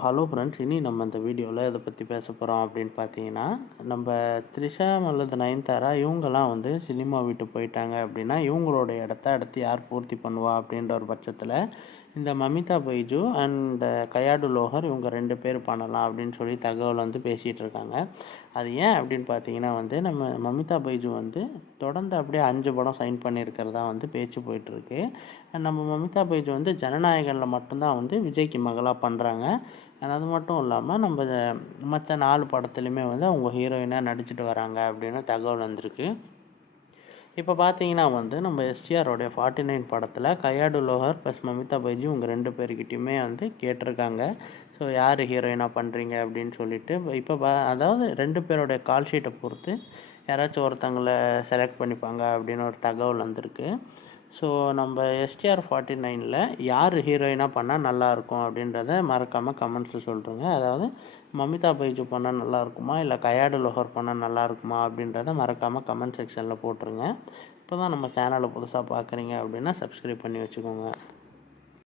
Hello friends இனி நம்ம இந்த வீடியோவில் இதை பற்றி பேச போகிறோம் அப்படின்னு பார்த்தீங்கன்னா நம்ம த்ரிஷா அல்லது நயன்தாரா இவங்கெல்லாம் வந்து சினிமா விட்டு போயிட்டாங்க அப்படின்னா இவங்களோட இடத்த அடுத்து யார் பூர்த்தி பண்ணுவா அப்படின்ற ஒரு பட்சத்தில் இந்த மமிதா பைஜு அண்ட் கயாடு லோகர் இவங்க ரெண்டு பேர் பண்ணலாம் அப்படின்னு சொல்லி தகவல் வந்து பேசிகிட்டு இருக்காங்க. அது ஏன் அப்படின்னு பார்த்தீங்கன்னா வந்து நம்ம மமிதா பைஜு வந்து தொடர்ந்து அப்படியே அஞ்சு படம் சைன் பண்ணியிருக்கிறதா வந்து பேச்சு போயிட்டுருக்கு நம்ம மமிதா பைஜு வந்து ஜனநாயகனில் மட்டும்தான் வந்து விஜய்க்கு மகளாக பண்ணுறாங்க அது மட்டும் இல்லாமல் நம்ம மற்ற நாலு படத்துலையுமே வந்து அவங்க ஹீரோயினாக நடிச்சிட்டு வராங்க அப்படின்னு தகவல் வந்திருக்கு. இப்போ பார்த்தீங்கன்னா வந்து நம்ம எஸ்டிஆரோடைய ஃபார்ட்டி நைன் படத்தில் கையாடு லோஹர் ப்ளஸ் மமிதா பைஜி உங்க ரெண்டு பேர்கிட்டையுமே வந்து கேட்டிருக்காங்க. ஸோ யார் ஹீரோயினாக பண்ணுறீங்க அப்படின்னு சொல்லிட்டு இப்போ பா அதாவது ரெண்டு பேருடைய கால் ஷீட்டை பொறுத்து யாராச்சும் ஒருத்தங்களை செலக்ட் பண்ணிப்பாங்க அப்படின்னு ஒரு தகவல் வந்திருக்கு. ஸோ நம்ம எஸ்டிஆர் ஃபார்ட்டி நைனில் யார் ஹீரோயினாக பண்ணால் நல்லாயிருக்கும் அப்படின்றத மறக்காமல் கமெண்ட்ஸில் சொல்கிறேங்க அதாவது மமிதா பைஜு பண்ணால் நல்லாயிருக்குமா இல்லை கயாடு லோஹர் பண்ணால் நல்லாயிருக்குமா அப்படின்றத மறக்காமல் கமெண்ட் செக்ஷனில் போட்டுருங்க. இப்போ தான் நம்ம சேனலை புதுசாக பார்க்குறீங்க அப்படின்னா சப்ஸ்கிரைப் பண்ணி வச்சுக்கோங்க.